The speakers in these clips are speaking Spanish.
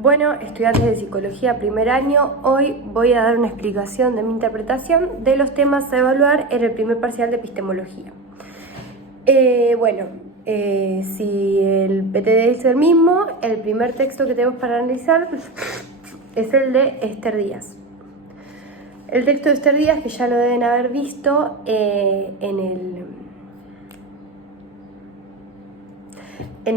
Bueno, estudiantes de psicología primer año, hoy voy a dar una explicación de mi interpretación de los temas a evaluar en el primer parcial de epistemología. Si el PTD es el mismo, el primer texto que tenemos para analizar es el de Esther Díaz. El texto de Esther Díaz, que ya lo deben haber visto en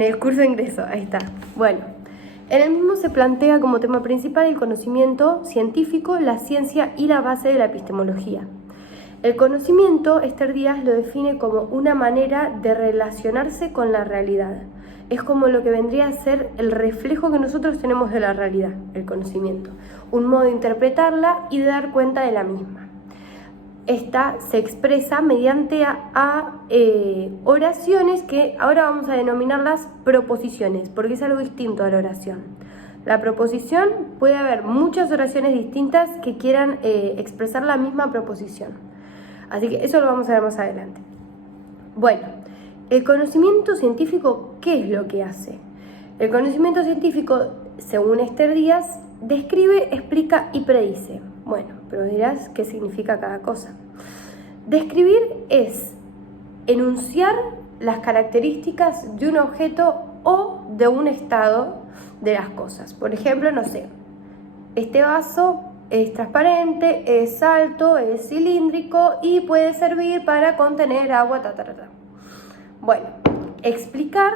el curso de ingreso, ahí está. Bueno, en el mismo se plantea como tema principal el conocimiento científico, la ciencia y la base de la epistemología. El conocimiento, Esther Díaz lo define como una manera de relacionarse con la realidad. Es como lo que vendría a ser el reflejo que nosotros tenemos de la realidad, el conocimiento. Un modo de interpretarla y de dar cuenta de la misma. Esta se expresa mediante oraciones que ahora vamos a denominarlas proposiciones, porque es algo distinto a la oración. La proposición, puede haber muchas oraciones distintas que quieran expresar la misma proposición. Así que eso lo vamos a ver más adelante. Bueno, el conocimiento científico, ¿qué es lo que hace? El conocimiento científico, según Esther Díaz, describe, explica y predice. Bueno, pero dirás qué significa cada cosa. Describir es enunciar las características de un objeto o de un estado de las cosas. Por ejemplo, no sé, este vaso es transparente, es alto, es cilíndrico y puede servir para contener agua, Bueno, explicar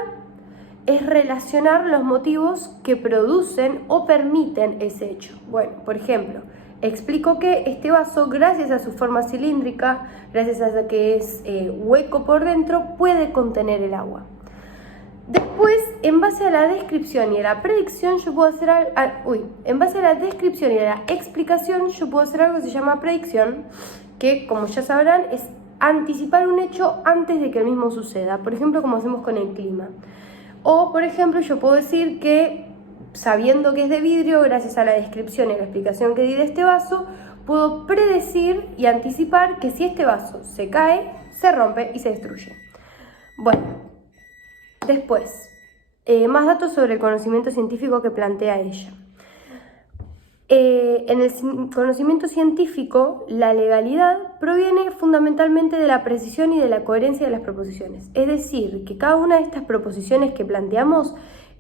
es relacionar los motivos que producen o permiten ese hecho. Bueno, por ejemplo, explico que este vaso, gracias a su forma cilíndrica, gracias a que es hueco por dentro, puede contener el agua. Después, en base a la descripción y a la predicción, yo puedo hacer en base a la descripción y a la explicación, yo puedo hacer algo que se llama predicción, que, como ya sabrán, es anticipar un hecho antes de que el mismo suceda. Por ejemplo, como hacemos con el clima. O, por ejemplo, yo puedo decir que, sabiendo que es de vidrio, gracias a la descripción y a la explicación que di de este vaso, puedo predecir y anticipar que si este vaso se cae, se rompe y se destruye. Bueno, después, más datos sobre el conocimiento científico que plantea ella. En el conocimiento científico, la legalidad proviene fundamentalmente de la precisión y de la coherencia de las proposiciones. Es decir, que cada una de estas proposiciones que planteamos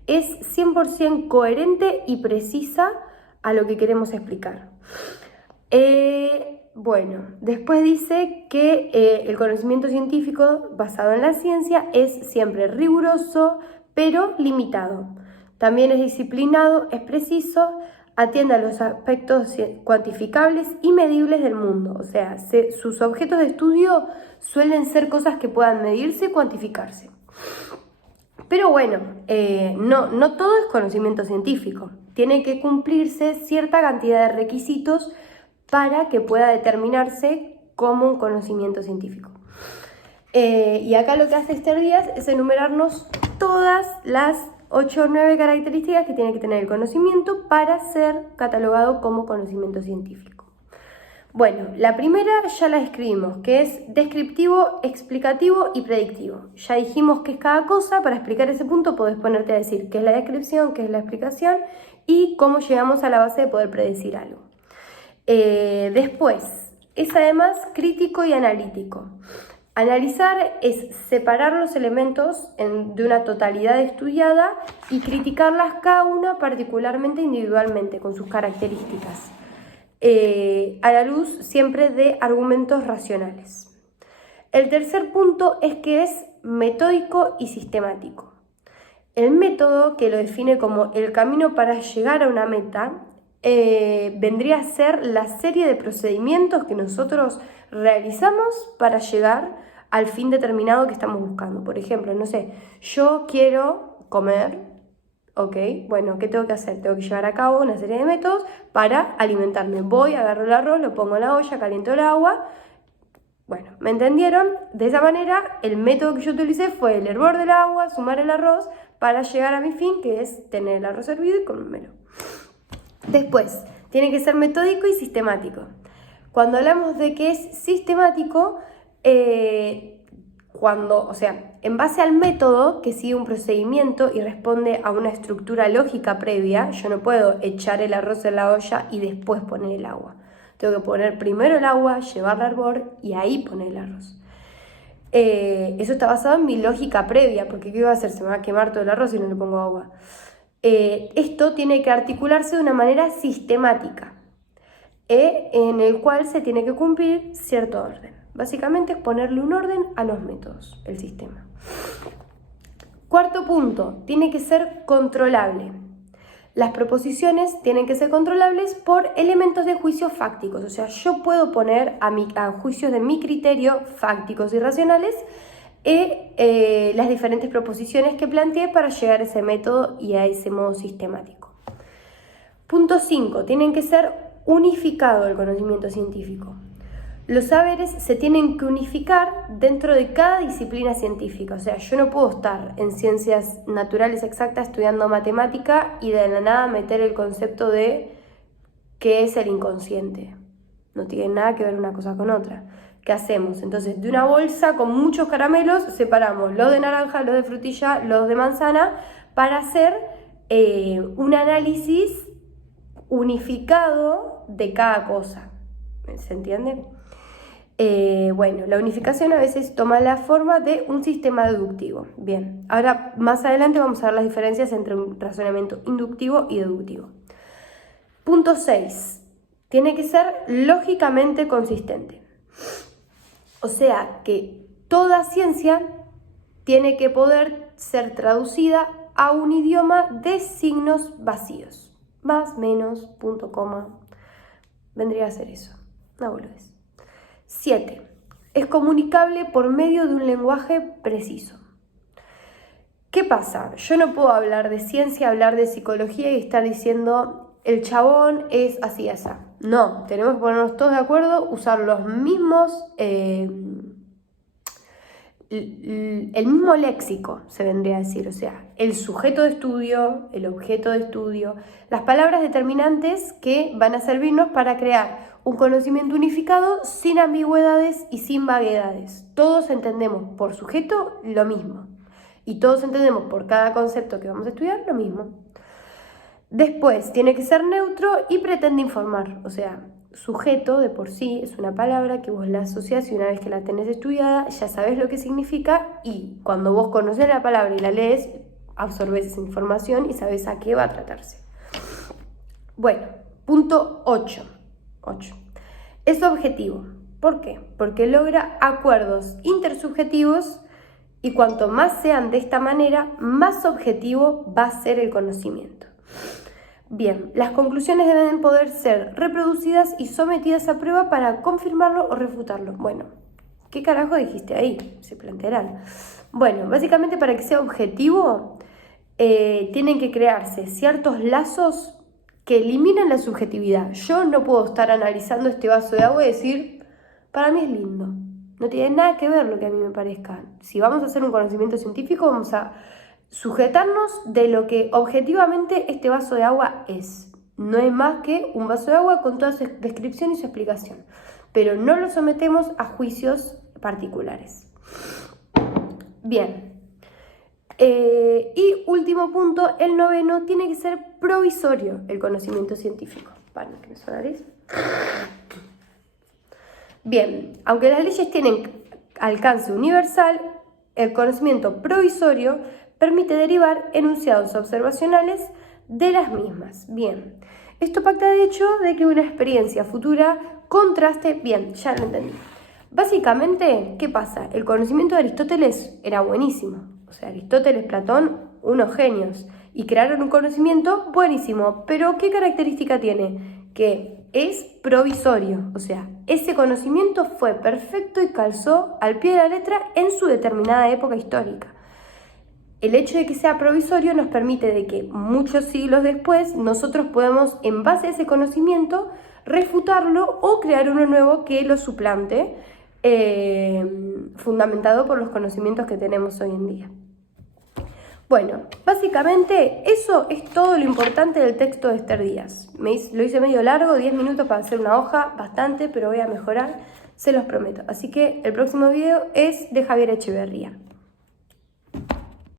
es 100% coherente y precisa a lo que queremos explicar. Después dice que el conocimiento científico basado en la ciencia es siempre riguroso, pero limitado. También es disciplinado, es preciso, atiende a los aspectos cuantificables y medibles del mundo. O sea, sus objetos de estudio suelen ser cosas que puedan medirse y cuantificarse. Pero bueno, no todo es conocimiento científico. Tiene que cumplirse cierta cantidad de requisitos para que pueda determinarse como un conocimiento científico. Y acá lo que hace Esther Díaz es enumerarnos todas las 8 o 9 características que tiene que tener el conocimiento para ser catalogado como conocimiento científico. Bueno, la primera ya la escribimos, que es descriptivo, explicativo y predictivo. Ya dijimos qué es cada cosa. Para explicar ese punto podés ponerte a decir qué es la descripción, qué es la explicación y cómo llegamos a la base de poder predecir algo. Después, es además crítico y analítico. Analizar es separar los elementos de una totalidad estudiada y criticarlas cada una particularmente individualmente con sus características, a la luz siempre de argumentos racionales. El tercer punto es que es metódico y sistemático. El método, que lo define como el camino para llegar a una meta, vendría a ser la serie de procedimientos que nosotros realizamos para llegar al fin determinado que estamos buscando. Por ejemplo, no sé, yo quiero comer, ¿ok? Bueno, ¿qué tengo que hacer? Tengo que llevar a cabo una serie de métodos para alimentarme. Voy, agarro el arroz, lo pongo en la olla, caliento el agua. Bueno, ¿me entendieron? De esa manera, el método que yo utilicé fue el hervor del agua, sumar el arroz, para llegar a mi fin, que es tener el arroz hervido y comérmelo. Después, tiene que ser metódico y sistemático. Cuando hablamos de que es sistemático, En base al método que sigue un procedimiento y responde a una estructura lógica previa, yo no puedo echar el arroz en la olla y después poner el agua. Tengo que poner primero el agua, llevarla al hervor y ahí poner el arroz. Eso está basado en mi lógica previa, porque ¿qué iba a hacer? Se me va a quemar todo el arroz si no le pongo agua. Esto tiene que articularse de una manera sistemática, en el cual se tiene que cumplir cierto orden. Básicamente es ponerle un orden a los métodos, el sistema. Cuarto punto, tiene que ser controlable. Las proposiciones tienen que ser controlables por elementos de juicio fácticos, o sea, yo puedo poner a juicios de mi criterio fácticos y racionales las diferentes proposiciones que planteé para llegar a ese método y a ese modo sistemático. Punto 5. Tienen que ser unificado el conocimiento científico. Los saberes se tienen que unificar dentro de cada disciplina científica. O sea, yo no puedo estar en ciencias naturales exactas estudiando matemática y de la nada meter el concepto de qué es el inconsciente. No tiene nada que ver una cosa con otra. ¿Qué hacemos? Entonces, de una bolsa con muchos caramelos separamos los de naranja, los de frutilla, los de manzana para hacer un análisis unificado de cada cosa. ¿Se entiende? Bueno, la unificación a veces toma la forma de un sistema deductivo. Bien, ahora más adelante vamos a ver las diferencias entre un razonamiento inductivo y deductivo. Punto 6. Tiene que ser lógicamente consistente. O sea que toda ciencia tiene que poder ser traducida a un idioma de signos vacíos. Más, menos, punto, coma. Vendría a ser eso. No boludez. 7. Es comunicable por medio de un lenguaje preciso. ¿Qué pasa? Yo no puedo hablar de ciencia, hablar de psicología y estar diciendo el chabón es así, así. No, tenemos que ponernos todos de acuerdo, usar los mismos, el mismo léxico, se vendría a decir. O sea, el sujeto de estudio, el objeto de estudio, las palabras determinantes que van a servirnos para crear un conocimiento unificado sin ambigüedades y sin vaguedades. Todos entendemos por sujeto lo mismo y todos entendemos por cada concepto que vamos a estudiar lo mismo. Después, tiene que ser neutro y pretende informar. O sea, sujeto de por sí es una palabra que vos la asociás y una vez que la tenés estudiada ya sabés lo que significa y cuando vos conocés la palabra y la lees, absorbés esa información y sabés a qué va a tratarse. Bueno, punto 8. Es objetivo. ¿Por qué? Porque logra acuerdos intersubjetivos y cuanto más sean de esta manera, más objetivo va a ser el conocimiento. Bien, las conclusiones deben poder ser reproducidas y sometidas a prueba para confirmarlo o refutarlo. Bueno, ¿qué carajo dijiste ahí? Se plantearán. Bueno, básicamente para que sea objetivo, tienen que crearse ciertos lazos que eliminan la subjetividad. Yo no puedo estar analizando este vaso de agua y decir, para mí es lindo. No tiene nada que ver lo que a mí me parezca. Si vamos a hacer un conocimiento científico, vamos a sujetarnos de lo que objetivamente este vaso de agua es. No es más que un vaso de agua con toda su descripción y su explicación. Pero no lo sometemos a juicios particulares. Bien. Y último punto, el 9, tiene que ser provisorio el conocimiento científico. Para que me suene la nariz. Bien, aunque las leyes tienen alcance universal, el conocimiento provisorio permite derivar enunciados observacionales de las mismas. Bien, esto pacta de hecho de que una experiencia futura contraste. Bien, ya lo entendí. Básicamente, ¿qué pasa? El conocimiento de Aristóteles era buenísimo. O sea, Aristóteles, Platón, unos genios. Y crearon un conocimiento buenísimo. Pero, ¿qué característica tiene? Que es provisorio. O sea, ese conocimiento fue perfecto y calzó al pie de la letra en su determinada época histórica. El hecho de que sea provisorio nos permite de que muchos siglos después nosotros podamos, en base a ese conocimiento, refutarlo o crear uno nuevo que lo suplante, fundamentado por los conocimientos que tenemos hoy en día. Bueno, básicamente eso es todo lo importante del texto de Esther Díaz. Lo hice medio largo, 10 minutos para hacer una hoja, bastante, pero voy a mejorar, se los prometo. Así que el próximo video es de Javier Echeverría.